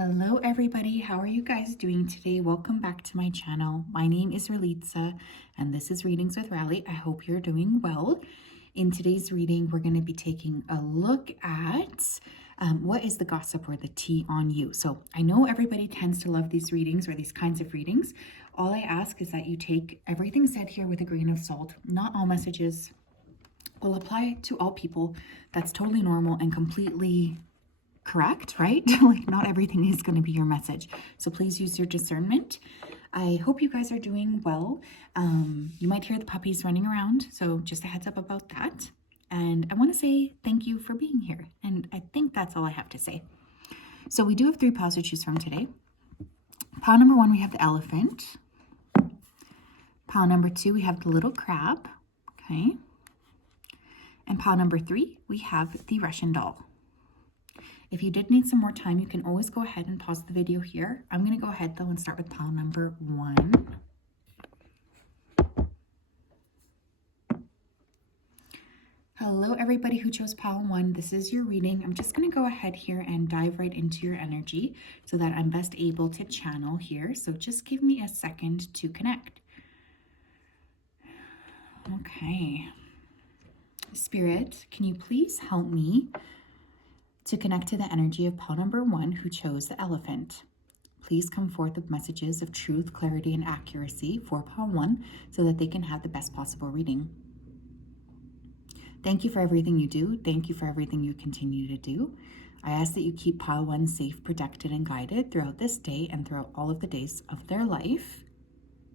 Hello everybody, how are you guys doing today? Welcome back to my channel. My name is Ralitza and this is Readings with Rally. I hope you're doing well. In today's reading, we're going to be taking a look at what is the gossip or the tea on you. So I know everybody tends to love these readings or these kinds of readings. All I ask is that you take everything said here with a grain of salt. Not all messages will apply to all people. That's totally normal and completely correct, right? Like not everything is going to be your message. So please use your discernment. I hope you guys are doing well. You might hear the puppies running around, so just a heads up about that. And I want to say thank you for being here. And I think that's all I have to say. So we do have 3 piles to choose from today. Pile number 1, we have the elephant. Pile number 2, we have the little crab. Okay. And pile number 3, we have the Russian doll. If you did need some more time, you can always go ahead and pause the video here. I'm going to go ahead though and start with pile number 1. Hello everybody who chose pile 1. This is your reading. I'm just going to go ahead here and dive right into your energy so that I'm best able to channel here. So just give me a second to connect. Okay. Spirit, can you please help me to connect to the energy of pile number 1 who chose the elephant? Please come forth with messages of truth, clarity, and accuracy for pile 1 so that they can have the best possible reading. Thank you for everything you do. Thank you for everything you continue to do. I ask that you keep pile 1 safe, protected, and guided throughout this day and throughout all of the days of their life.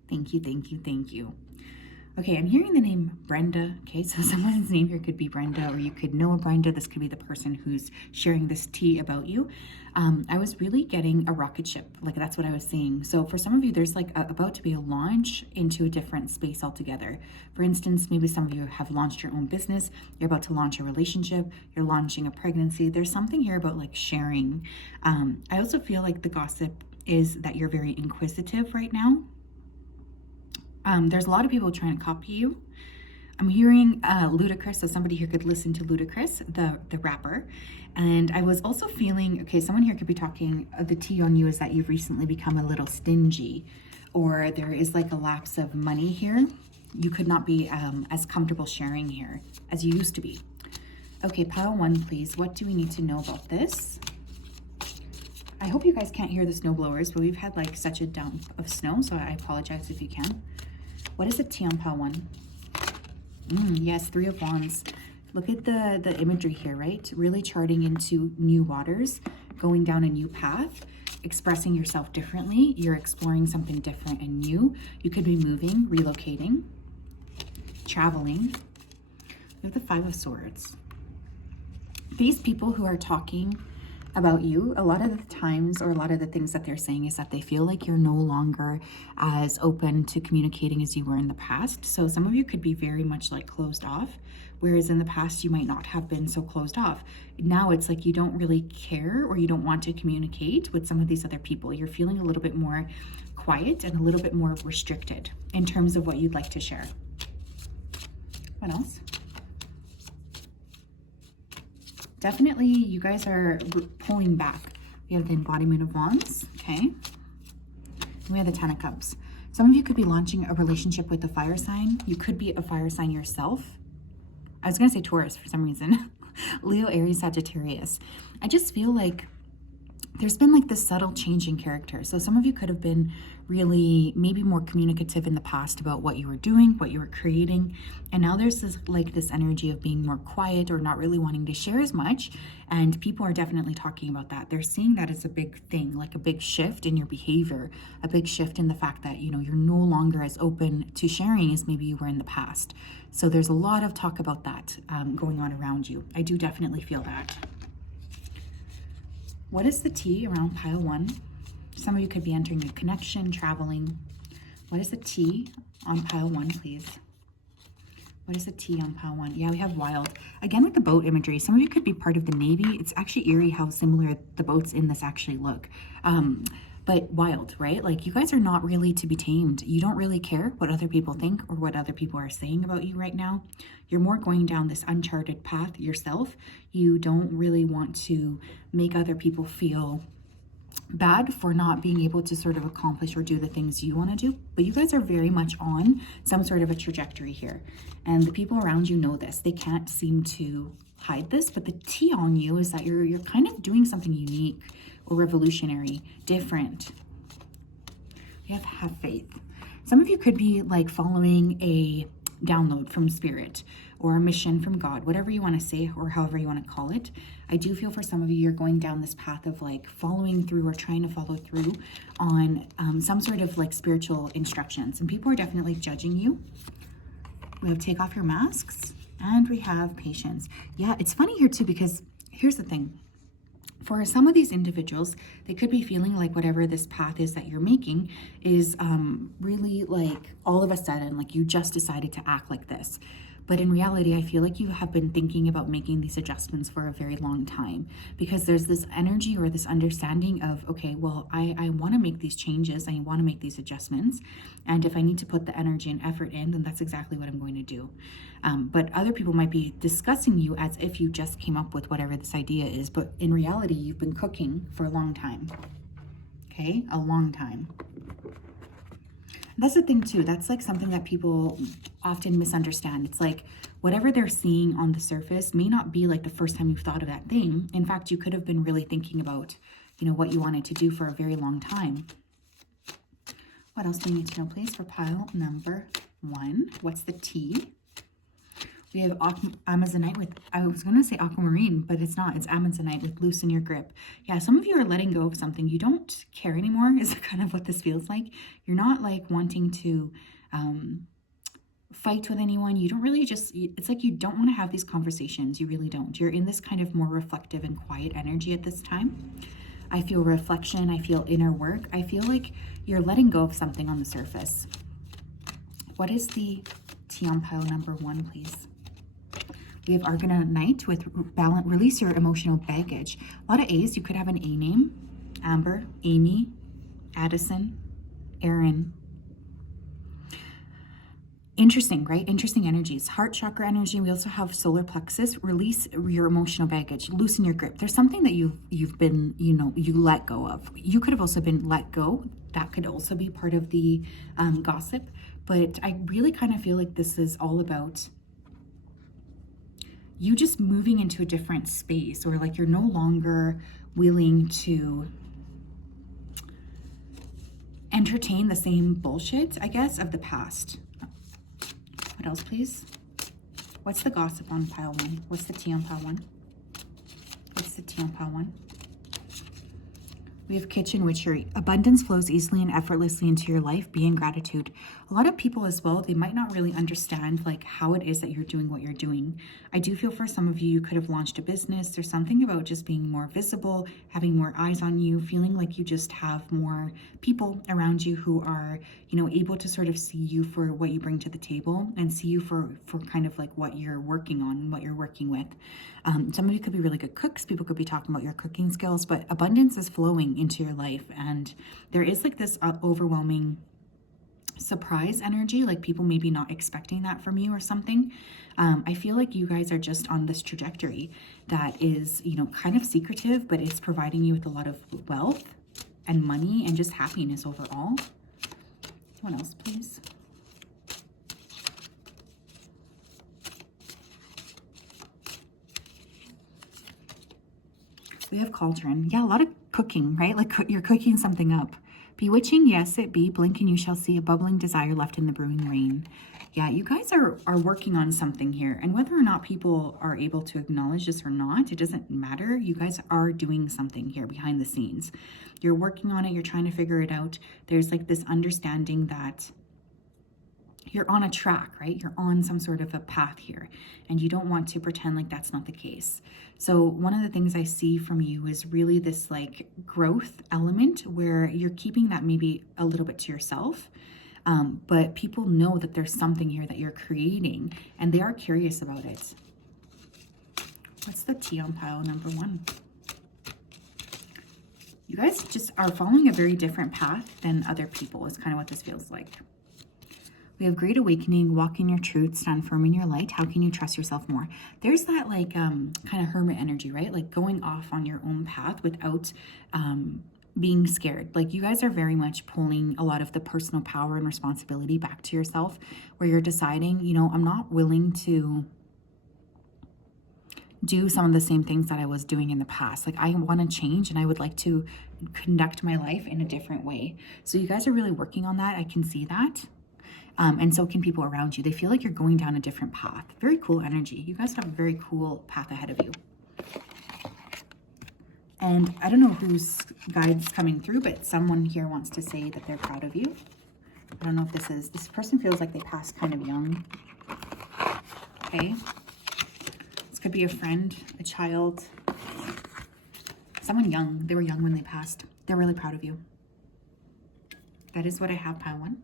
Thank you, thank you, thank you. Okay, I'm hearing the name Brenda. Okay, so someone's name here could be Brenda, or you could know Brenda. This could be the person who's sharing this tea about you. I was really getting a rocket ship, like that's what I was seeing. So for some of you, there's like about to be a launch into a different space altogether. For instance, maybe some of you have launched your own business. You're about to launch a relationship. You're launching a pregnancy. There's something here about like sharing. I also feel like the gossip is that you're very inquisitive right now. There's a lot of people trying to copy you. I'm hearing Ludacris, so somebody here could listen to Ludacris, the rapper. And I was also feeling, okay, someone here could be talking, the tea on you is that you've recently become a little stingy, or there is like a lapse of money here. You could not be as comfortable sharing here as you used to be. Okay, pile 1, please. What do we need to know about this? I hope you guys can't hear the snow blowers, but we've had like such a dump of snow, so I apologize if you can. What is the tea on pile 1? Yes, 3 of Wands. Look at the imagery here, right? Really charting into new waters, going down a new path, expressing yourself differently. You're exploring something different and new. You could be moving, relocating, traveling. We have the 5 of Swords. These people who are talking about you, a lot of the times, or a lot of the things that they're saying is that they feel like you're no longer as open to communicating as you were in the past. So some of you could be very much like closed off, whereas in the past you might not have been so closed off. Now it's like you don't really care, or you don't want to communicate with some of these other people. You're feeling a little bit more quiet and a little bit more restricted in terms of what you'd like to share. What else? Definitely, you guys are pulling back. We have the embodiment of Wands, okay? And we have the 10 of Cups. Some of you could be launching a relationship with a fire sign. You could be a fire sign yourself. I was going to say Taurus for some reason. Leo, Aries, Sagittarius. I just feel like there's been like this subtle change in character. So some of you could have been really maybe more communicative in the past about what you were doing, what you were creating. And now there's this like this energy of being more quiet or not really wanting to share as much. And people are definitely talking about that. They're seeing that as a big thing, like a big shift in your behavior, a big shift in the fact that, you know, you're no longer as open to sharing as maybe you were in the past. So there's a lot of talk about that going on around you. I do definitely feel that. What is the tea around pile 1? Some of you could be entering a connection, traveling. What is the tea on pile 1, please? What is the tea on pile 1? Yeah, we have wild. Again, with the boat imagery, some of you could be part of the Navy. It's actually eerie how similar the boats in this actually look. But wild, right? Like you guys are not really to be tamed. You don't really care what other people think or what other people are saying about you right now. You're more going down this uncharted path yourself. You don't really want to make other people feel bad for not being able to sort of accomplish or do the things you want to do, but you guys are very much on some sort of a trajectory here. And the people around you know this. They can't seem to hide this, but the tea on you is that you're kind of doing something unique or revolutionary, different. You have faith. Some of you could be like following a download from spirit or a mission from God, whatever you want to say or however you want to call it. I do feel for some of you, you're going down this path of like following through or trying to follow through on some sort of like spiritual instructions. And people are definitely judging you. We have take off your masks and we have patience. Yeah, it's funny here too, because here's the thing. For some of these individuals, they could be feeling like whatever this path is that you're making is really like all of a sudden, like you just decided to act like this. But in reality, I feel like you have been thinking about making these adjustments for a very long time, because there's this energy or this understanding of, okay, well, I want to make these changes. I want to make these adjustments. And if I need to put the energy and effort in, then that's exactly what I'm going to do. But other people might be discussing you as if you just came up with whatever this idea is. But in reality, you've been cooking for a long time. Okay, a long time. That's the thing too. That's like something that people often misunderstand. It's like whatever they're seeing on the surface may not be like the first time you've thought of that thing. In fact, you could have been really thinking about, you know, what you wanted to do for a very long time. What else do you need to know, please, for pile number 1? What's the T? We have Amazonite with, I was going to say aquamarine, but it's not. It's Amazonite with loosen your grip. Yeah, some of you are letting go of something. You don't care anymore is kind of what this feels like. You're not like wanting to fight with anyone. You don't really it's like you don't want to have these conversations. You really don't. You're in this kind of more reflective and quiet energy at this time. I feel reflection. I feel inner work. I feel like you're letting go of something on the surface. What is the T on pile number 1, please? We have Argonite with balance, release your emotional baggage. A lot of A's. You could have an A name. Amber, Amy, Addison, Aaron. Interesting, right? Interesting energies. Heart chakra energy. We also have solar plexus. Release your emotional baggage. Loosen your grip. There's something that you've been, you let go of. You could have also been let go. That could also be part of the gossip. But I really kind of feel like this is all about you just moving into a different space, or like you're no longer willing to entertain the same bullshit, I guess, of the past. What else, please? What's the gossip on pile 1? What's the T on pile 1? What's the T on pile 1? We have kitchen witchery. Abundance flows easily and effortlessly into your life. Be in gratitude. A lot of people as well, they might not really understand like how it is that you're doing what you're doing. I do feel for some of you, you could have launched a business. There's something about just being more visible, having more eyes on you, feeling like you just have more people around you who are, able to sort of see you for what you bring to the table and see you for kind of like what you're working on and what you're working with. Some of you could be really good cooks. People could be talking about your cooking skills, but abundance is flowing into your life. And there is like this overwhelming surprise energy, like people maybe not expecting that from you or something. I feel like you guys are just on this trajectory that is, kind of secretive, but it's providing you with a lot of wealth and money and just happiness overall. What else, please? We have cauldron. Yeah, a lot of cooking, right? Like you're cooking something up. Bewitching, yes, it be. Blink and you shall see a bubbling desire left in the brewing rain. Yeah, you guys are working on something here. And whether or not people are able to acknowledge this or not, it doesn't matter. You guys are doing something here behind the scenes. You're working on it. You're trying to figure it out. There's like this understanding that you're on a track, right? You're on some sort of a path here, and you don't want to pretend like that's not the case. So one of the things I see from you is really this like growth element where you're keeping that maybe a little bit to yourself. But people know that there's something here that you're creating, and they are curious about it. What's the T on pile number 1? You guys just are following a very different path than other people is kind of what this feels like. We have great awakening, walk in your truth, stand firm in your light. How can you trust yourself more? There's that like kind of hermit energy, right? Like going off on your own path without being scared. Like, you guys are very much pulling a lot of the personal power and responsibility back to yourself, where you're deciding, you know, I'm not willing to do some of the same things that I was doing in the past. Like, I want to change and I would like to conduct my life in a different way. So you guys are really working on that. I can see that. And so can people around you. They feel like you're going down a different path. Very cool energy. You guys have a very cool path ahead of you. And I don't know whose guide's coming through, but someone here wants to say that they're proud of you. I don't know if this person feels like they passed kind of young. Okay. This could be a friend, a child, someone young. They were young when they passed. They're really proud of you. That is what I have, pile 1.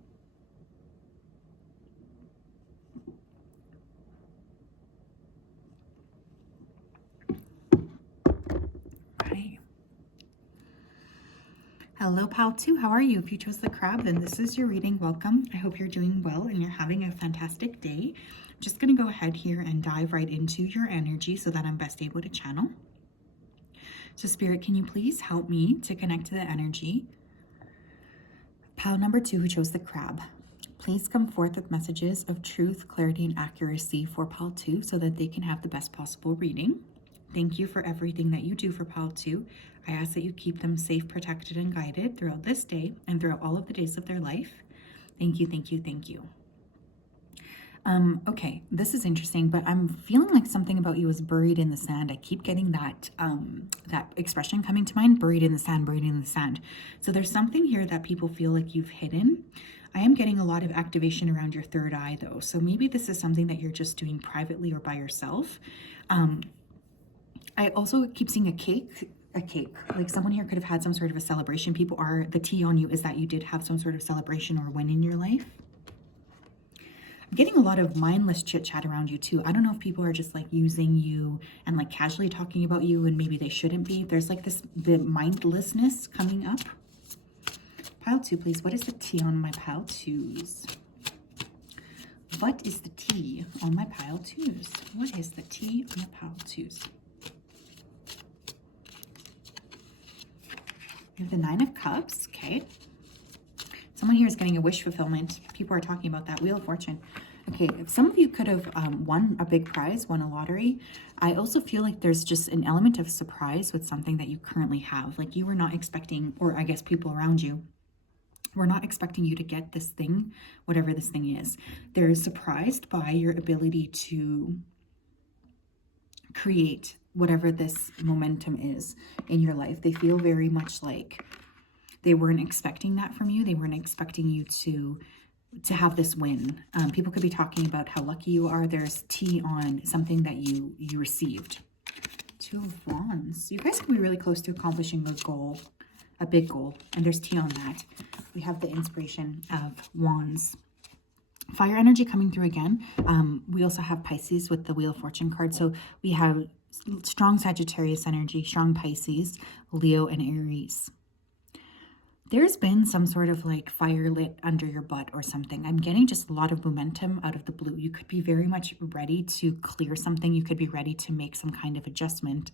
Hello, pile 2. How are you? If you chose the crab, then this is your reading. Welcome. I hope you're doing well and you're having a fantastic day. I'm just going to go ahead here and dive right into your energy so that I'm best able to channel. So, Spirit, can you please help me to connect to the energy? Pile number 2, who chose the crab. Please come forth with messages of truth, clarity, and accuracy for pile 2 so that they can have the best possible reading. Thank you for everything that you do for pile 2. I ask that you keep them safe, protected, and guided throughout this day and throughout all of the days of their life. Thank you, thank you, thank you. Okay, this is interesting, but I'm feeling like something about you is buried in the sand. I keep getting that that expression coming to mind, buried in the sand, buried in the sand. So there's something here that people feel like you've hidden. I am getting a lot of activation around your third eye, though. So maybe this is something that you're just doing privately or by yourself. I also keep seeing a cake, like someone here could have had some sort of a celebration. The tea on you is that you did have some sort of celebration or win in your life. I'm getting a lot of mindless chit chat around you too. I don't know if people are just like using you and like casually talking about you and maybe they shouldn't be. There's like the mindlessness coming up. Pile 2, please. What is the tea on my pile 2s? What is the tea on my pile 2s? What is the tea on my pile 2s? We have the 9 of Cups. Okay. Someone here is getting a wish fulfillment. People are talking about that. Wheel of Fortune. Okay, some of you could have won a big prize, won a lottery. I also feel like there's just an element of surprise with something that you currently have. Like you were not expecting, or I guess people around you were not expecting you to get this thing, whatever this thing is. They're surprised by your ability to create whatever this momentum is in your life. They feel very much like they weren't expecting that from you. They weren't expecting you to have this win. People could be talking about how lucky you are. There's tea on something that you received. 2 of Wands. You guys can be really close to accomplishing a goal, a big goal, and there's tea on that. We have the inspiration of Wands. Fire energy coming through again. We also have Pisces with the Wheel of Fortune card. So we have strong Sagittarius energy, strong Pisces, Leo, and Aries. There's been some sort of like fire lit under your butt or something. I'm getting just a lot of momentum out of the blue. You could be very much ready to clear something. You could be ready to make some kind of adjustment.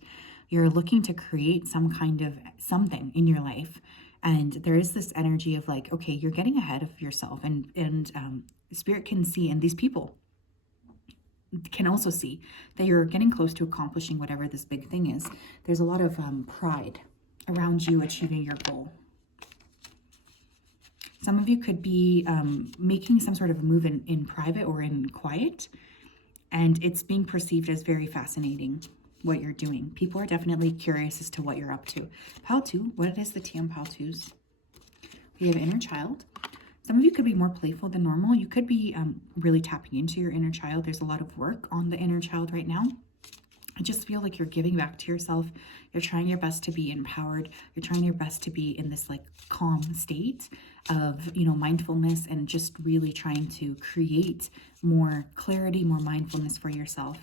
You're looking to create some kind of something in your life. And there is this energy of like, okay, you're getting ahead of yourself, and Spirit can see, and these people can also see that you're getting close to accomplishing whatever this big thing is. There's a lot of pride around you achieving your goal. Some of you could be making some sort of move in private or in quiet, and it's being perceived as very fascinating what you're doing. People are definitely curious as to what you're up to. Pile 2, what is the tea on pile 2s? We have inner child. Some of you could be more playful than normal. You could be really tapping into your inner child. There's a lot of work on the inner child right now. I just feel like you're giving back to yourself. You're trying your best to be empowered. You're trying your best to be in this like calm state of, you know, mindfulness, and just really trying to create more clarity, more mindfulness for yourself.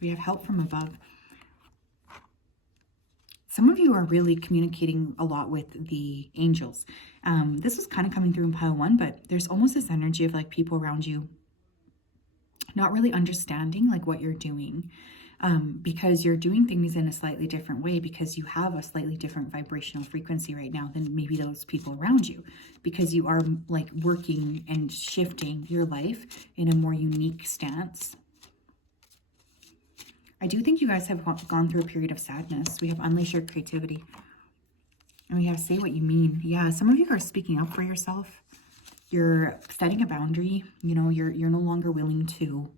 We have help from above. Some of you are really communicating a lot with the angels. This was kind of coming through in pile 1, but there's almost this energy of like people around you not really understanding like what you're doing. because you're doing things in a slightly different way, because you have a slightly different vibrational frequency right now than maybe those people around you, because you are like working and shifting your life in a more unique stance. I do think you guys have gone through a period of sadness. We have unleash your creativity. And we have say what you mean. Yeah, some of you are speaking up for yourself. You're setting a boundary. You know, you're no longer willing to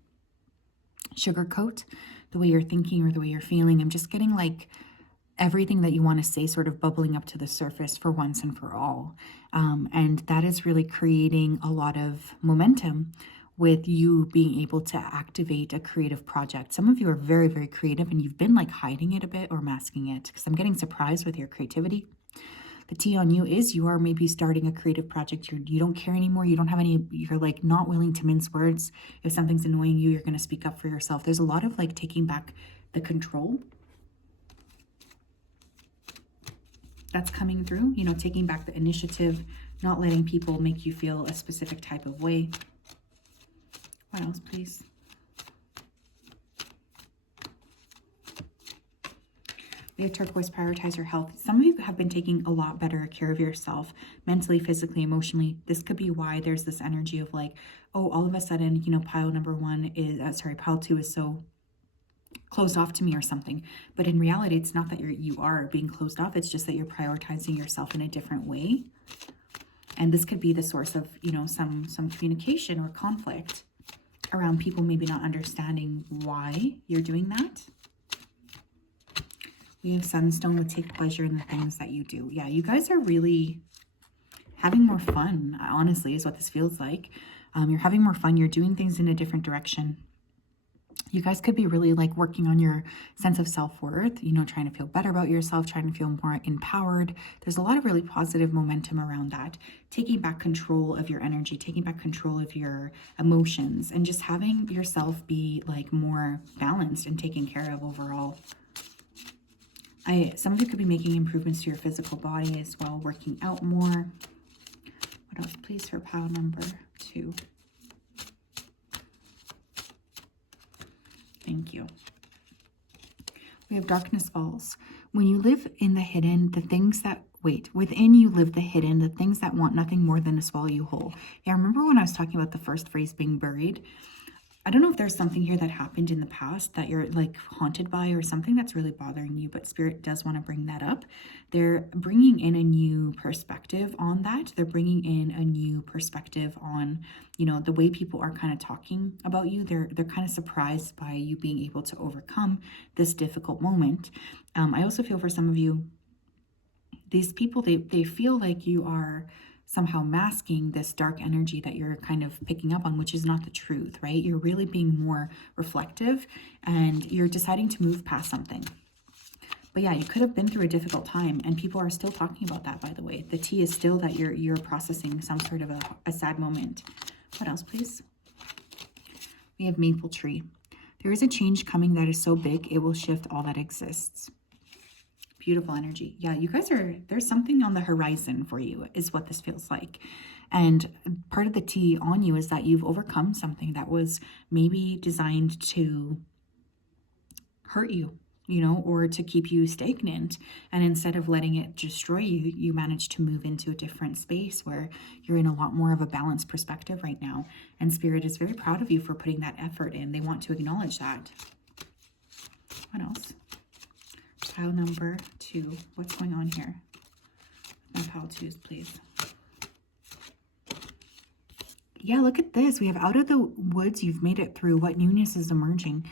sugarcoat the way you're thinking or the way you're feeling. I'm just getting like everything that you want to say sort of bubbling up to the surface for once and for all. And that is really creating a lot of momentum with you being able to activate a creative project. Some of you are very, very creative and you've been like hiding it a bit or masking it, because I'm getting surprised with your creativity. The T on you is you are maybe starting a creative project. You don't care anymore. You don't have any, you're like not willing to mince words. If something's annoying you, you're going to speak up for yourself. There's a lot of like taking back the control that's coming through, you know, taking back the initiative, not letting people make you feel a specific type of way. What else, please? We have turquoise, prioritize your health. Some of you have been taking a lot better care of yourself, mentally, physically, emotionally. This could be why there's this energy of like, oh, all of a sudden, you know, pile number one is, pile two is so closed off to me or something. But in reality, it's not that you are being closed off. It's just that you're prioritizing yourself in a different way. And this could be the source of, you know, some communication or conflict around people maybe not understanding why you're doing that. We have Sunstone with take pleasure in the things that you do. Yeah, you guys are really having more fun, honestly, is what this feels like. You're having more fun. You're doing things in a different direction. You guys could be really like working on your sense of self-worth, you know, trying to feel better about yourself, trying to feel more empowered. There's a lot of really positive momentum around that. Taking back control of your energy, taking back control of your emotions, and just having yourself be like more balanced and taken care of overall. Some of you could be making improvements to your physical body as well, working out more. What else, please, for pile number 2? Thank you. We have darkness falls. When you live in the hidden, the things that, within you live the hidden, the things that want nothing more than to swallow you whole. Yeah, remember when I was talking about the first phrase being buried? I don't know if there's something here that happened in the past that you're like haunted by or something that's really bothering you, but Spirit does want to bring that up. They're bringing in a new perspective on that. They're bringing in a new perspective on, you know, the way people are kind of talking about you. They're kind of surprised by you being able to overcome this difficult moment. I also feel for some of you, these people, they feel like you are somehow masking this dark energy that you're kind of picking up on, which is not the truth, right? You're really being more reflective and you're deciding to move past something. But yeah, you could have been through a difficult time and people are still talking about that, by the way. The T is still that you're processing some sort of a sad moment. What else, please? We have maple tree. There is a change coming that is so big, it will shift all that exists. Beautiful energy. Yeah, you guys there's something on the horizon for you is what this feels like. And part of the T on you is that you've overcome something that was maybe designed to hurt you, you know, or to keep you stagnant. And instead of letting it destroy you, you managed to move into a different space where you're in a lot more of a balanced perspective right now. And Spirit is very proud of you for putting that effort in. They want to acknowledge that. What else? Pile number 2. What's going on here? My pile 2s, please. Yeah, look at this. We have out of the woods, you've made it through. What newness is emerging?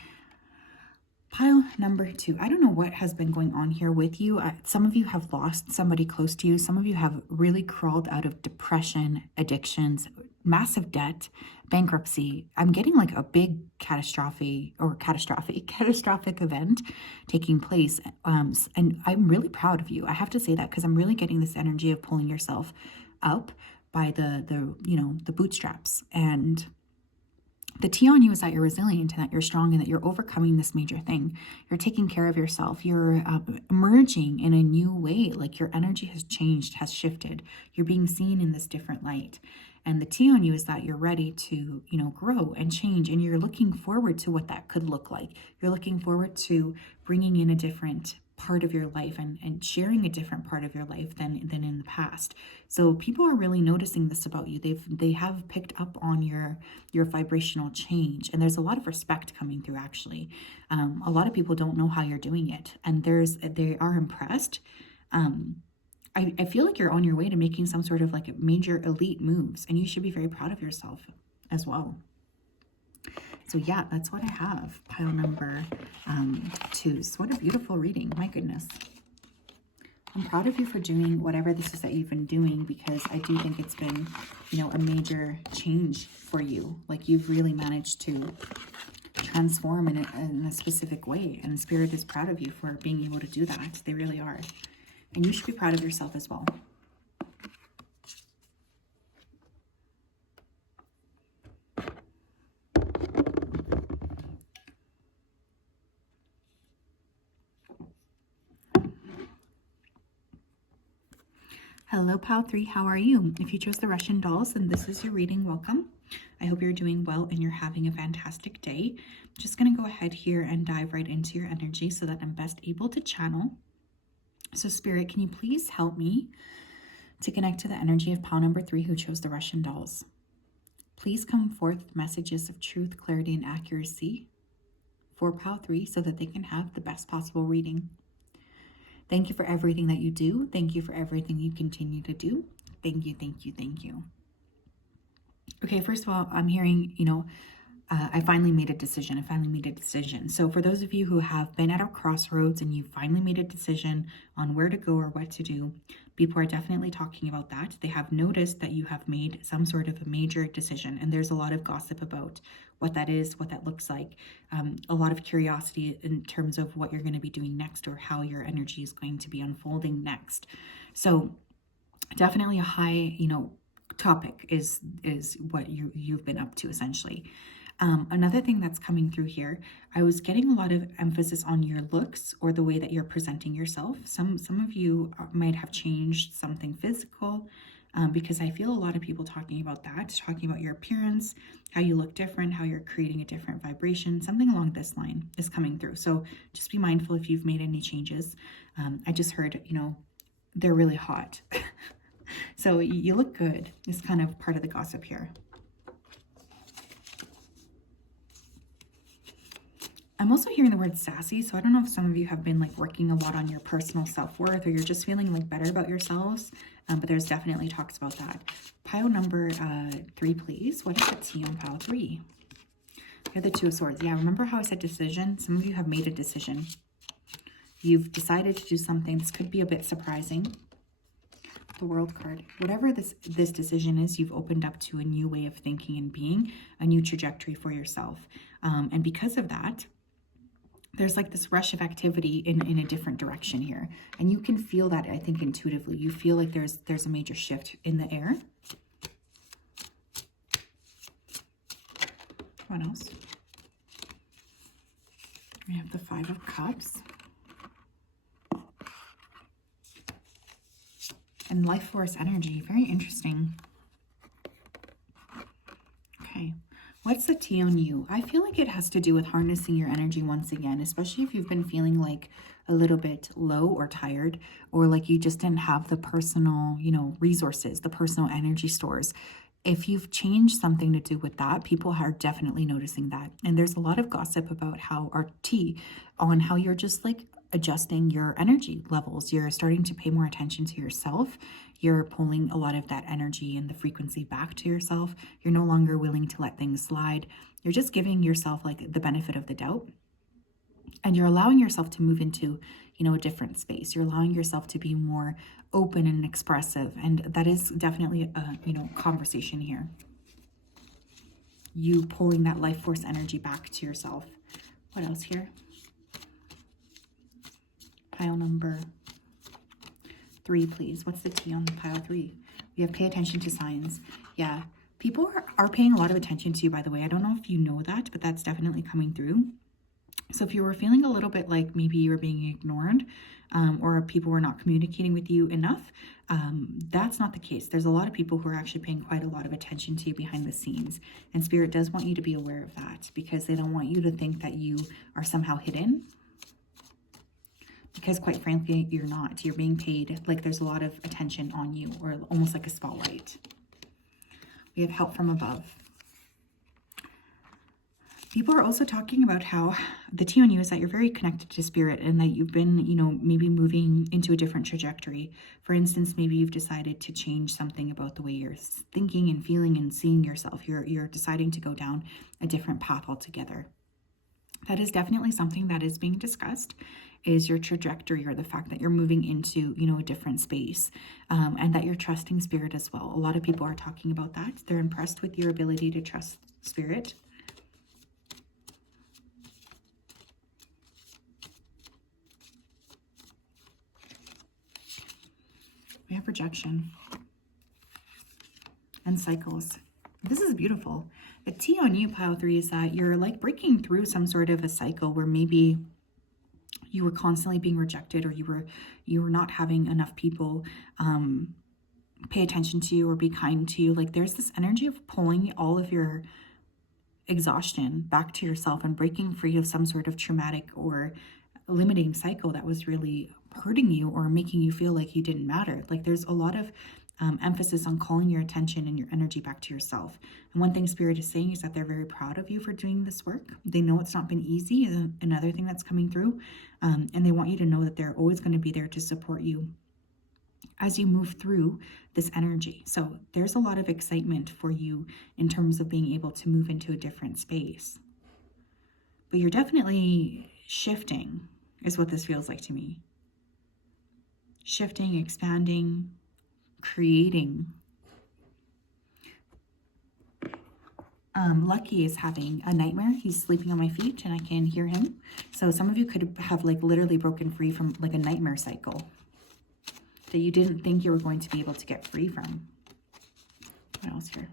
Pile number 2. I don't know what has been going on here with you. Some of you have lost somebody close to you. Some of you have really crawled out of depression, addictions, massive debt, bankruptcy. I'm getting like a big catastrophic event taking place. And I'm really proud of you. I have to say that because I'm really getting this energy of pulling yourself up by the bootstraps. And the T on you is that you're resilient and that you're strong and that you're overcoming this major thing. You're taking care of yourself. You're emerging in a new way. Like your energy has changed, has shifted. You're being seen in this different light. And the T on you is that you're ready to, grow and change, and you're looking forward to what that could look like. You're looking forward to bringing in a different part of your life and sharing a different part of your life than in the past. So people are really noticing this about you. They have picked up on your vibrational change, and there's a lot of respect coming through, actually. A lot of people don't know how you're doing it, and they are impressed. I feel like you're on your way to making some sort of like major elite moves, and you should be very proud of yourself as well. So yeah, that's what I have. Pile number 2. So what a beautiful reading. My goodness. I'm proud of you for doing whatever this is that you've been doing, because I do think it's been, a major change for you. Like, you've really managed to transform in a specific way, and Spirit is proud of you for being able to do that. They really are. And you should be proud of yourself as well. Hello, Pile 3. How are you? If you chose the Russian dolls, then this is your reading. Welcome. I hope you're doing well and you're having a fantastic day. I'm just going to go ahead here and dive right into your energy so that I'm best able to channel. So, Spirit, can you please help me to connect to the energy of Pile number 3 who chose the Russian dolls? Please come forth with messages of truth, clarity, and accuracy for Pile 3 so that they can have the best possible reading. Thank you for everything that you do. Thank you for everything you continue to do. Thank you, thank you, thank you. Okay, first of all, I'm hearing, I finally made a decision. I finally made a decision. So for those of you who have been at a crossroads and you finally made a decision on where to go or what to do, people are definitely talking about that. They have noticed that you have made some sort of a major decision, and there's a lot of gossip about what that is, what that looks like, a lot of curiosity in terms of what you're going to be doing next or how your energy is going to be unfolding next. So definitely a high, topic is what you've been up to, essentially. Another thing that's coming through here, I was getting a lot of emphasis on your looks or the way that you're presenting yourself. Some of you might have changed something physical, because I feel a lot of people talking about that, talking about your appearance, how you look different, how you're creating a different vibration. Something along this line is coming through. So just be mindful if you've made any changes. I just heard, they're really hot. So you look good. It's kind of part of the gossip here. I'm also hearing the word sassy. So I don't know if some of you have been like working a lot on your personal self-worth, or you're just feeling like better about yourselves. But there's definitely talks about that. Pile number 3, please. What is the T on pile 3? We have the 2 of Swords. Yeah, remember how I said decision? Some of you have made a decision. You've decided to do something. This could be a bit surprising. The World card. Whatever this decision is, you've opened up to a new way of thinking and being, a new trajectory for yourself. And because of that, there's like this rush of activity in a different direction here. And you can feel that, I think, intuitively. You feel like there's a major shift in the air. What else? We have the 5 of Cups. And life force energy. Very interesting. Okay. What's the T on you? I feel like it has to do with harnessing your energy once again, especially if you've been feeling like a little bit low or tired, or like you just didn't have the personal, resources, the personal energy stores. If you've changed something to do with that, people are definitely noticing that. And there's a lot of gossip about how, or tea, on how you're just like adjusting your energy levels. You're starting to pay more attention to yourself. You're pulling a lot of that energy and the frequency back to yourself. You're no longer willing to let things slide. You're just giving yourself like the benefit of the doubt. And you're allowing yourself to move into, a different space. You're allowing yourself to be more open and expressive. And that is definitely a, conversation here. You pulling that life force energy back to yourself. What else here? Pile number 3, please. What's the T on the pile 3? We have pay attention to signs. Yeah, people are paying a lot of attention to you, by the way. I don't know if you know that, but that's definitely coming through. So if you were feeling a little bit like maybe you were being ignored, or people were not communicating with you enough. That's not the case. There's a lot of people who are actually paying quite a lot of attention to you behind the scenes. And Spirit does want you to be aware of that, because they don't want you to think that you are somehow hidden. Because quite frankly, you're not. You're being paid. Like there's a lot of attention on you, or almost like a spotlight. We have help from above. People are also talking about how the tea on you is that you're very connected to Spirit, and that you've been, you know, maybe moving into a different trajectory. For instance, maybe you've decided to change something about the way you're thinking and feeling and seeing yourself. You're deciding to go down a different path altogether. That is definitely something that is being discussed, is your trajectory, or the fact that you're moving into, you know, a different space, and that you're trusting Spirit as well. A lot of people are talking about that. They're impressed with your ability to trust Spirit. We have rejection and cycles. This is beautiful. The tea on you, pile 3, is that you're like breaking through some sort of a cycle where maybe you were constantly being rejected, or you were not having enough people pay attention to you or be kind to you. Like there's this energy of pulling all of your exhaustion back to yourself and breaking free of some sort of traumatic or limiting cycle that was really hurting you or making you feel like you didn't matter. Like there's a lot of emphasis on calling your attention and your energy back to yourself. And one thing Spirit is saying is that they're very proud of you for doing this work. They know it's not been easy, is another thing that's coming through. And they want you to know that they're always going to be there to support you as you move through this energy. So there's a lot of excitement for you in terms of being able to move into a different space. But you're definitely shifting, is what this feels like to me. Shifting, expanding, creating. Lucky is having a nightmare. He's sleeping on my feet and I can hear him. So some of you could have like literally broken free from like a nightmare cycle that you didn't think you were going to be able to get free from. What else here?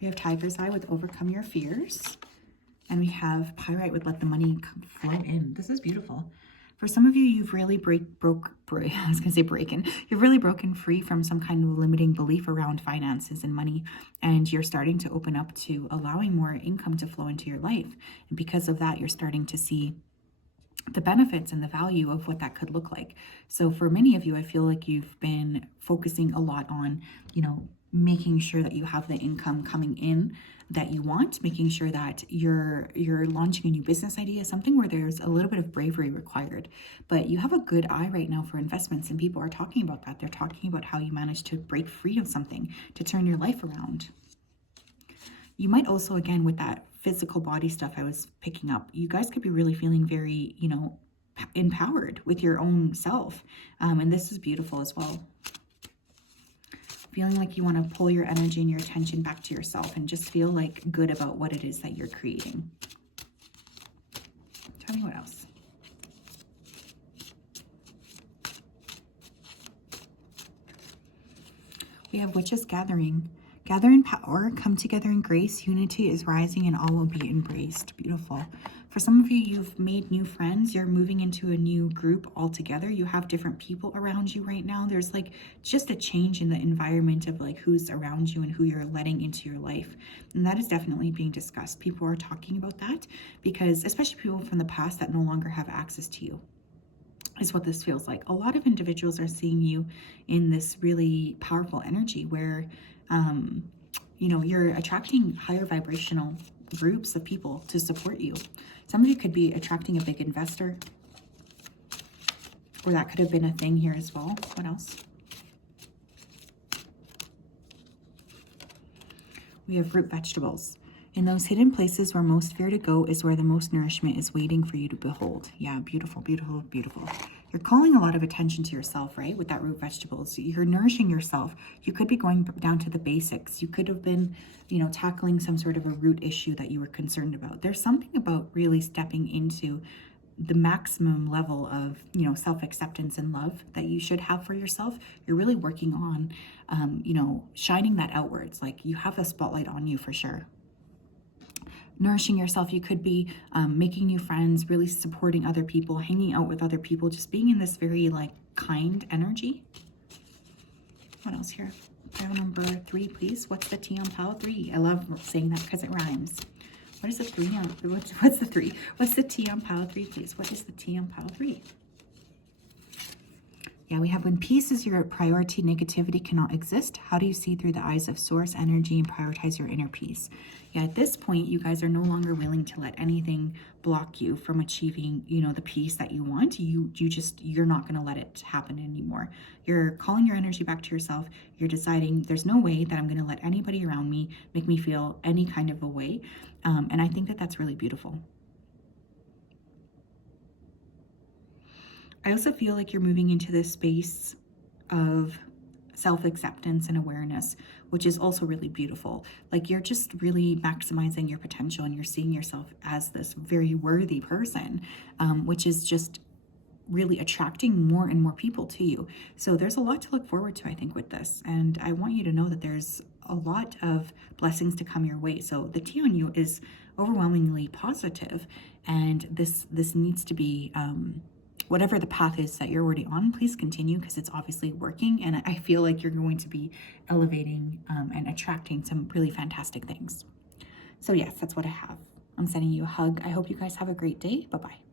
We have Tiger's Eye with Overcome Your Fears. And we have Pyrite with Let the Money Flow In. This is beautiful. For some of you, you've really You've really broken free from some kind of limiting belief around finances and money, and you're starting to open up to allowing more income to flow into your life. And because of that, you're starting to see the benefits and the value of what that could look like. So for many of you, I feel like you've been focusing a lot on, you know, making sure that you have the income coming in that you want, making sure that you're launching a new business idea, something where there's a little bit of bravery required. But you have a good eye right now for investments, and people are talking about that. They're talking about how you managed to break free of something to turn your life around. You might also, again, with that physical body stuff I was picking up, you guys could be really feeling very, you know, empowered with your own self. And this is beautiful as well. Feeling like you want to pull your energy and your attention back to yourself and just feel like good about what it is that you're creating. Tell me what else. We have Witches Gathering. Gather in power, come together in grace. Unity is rising and all will be embraced. Beautiful. For some of you, you've made new friends. You're moving into a new group altogether. You have different people around you right now. There's like just a change in the environment of like who's around you and who you're letting into your life. And that is definitely being discussed. People are talking about that because, especially people from the past that no longer have access to you, is what this feels like. A lot of individuals are seeing you in this really powerful energy where, you know, you're attracting higher vibrational groups of people to support you. Some of you could be attracting a big investor, or that could have been a thing here as well. What else? We have root vegetables. In those hidden places where most fear to go is where the most nourishment is waiting for you to behold. Yeah, beautiful, beautiful, beautiful. You're calling a lot of attention to yourself, right? With that root vegetables. You're nourishing yourself. You could be going down to the basics. You could have been, you know, tackling some sort of a root issue that you were concerned about. There's something about really stepping into the maximum level of, you know, self-acceptance and love that you should have for yourself. You're really working on, you know, shining that outwards. Like you have a spotlight on you for sure. nourishing yourself. You could be making new friends, really supporting other people, hanging out with other people, just being in this very like kind energy. What else here? Pile number 3, please. What's the T on pile 3? I love saying that because it rhymes. What is the 3 on, what's the 3? What's the T on pile 3, please? What is the T on pile 3? Yeah, we have when peace is your priority, negativity cannot exist. How do you see through the eyes of source energy and prioritize your inner peace? Yeah, at this point, you guys are no longer willing to let anything block you from achieving, you know, the peace that you want. You're not going to let it happen anymore. You're calling your energy back to yourself. You're deciding there's no way that I'm going to let anybody around me make me feel any kind of a way. And I think that that's really beautiful. I also feel like you're moving into this space of self-acceptance and awareness, which is also really beautiful. Like you're just really maximizing your potential and you're seeing yourself as this very worthy person, which is just really attracting more and more people to you. So there's a lot to look forward to, I think, with this. And I want you to know that there's a lot of blessings to come your way. So the T on you is overwhelmingly positive, and this needs to be whatever the path is that you're already on, please continue, because it's obviously working. And I feel like you're going to be elevating and attracting some really fantastic things. So yes, that's what I have. I'm sending you a hug. I hope you guys have a great day. Bye-bye.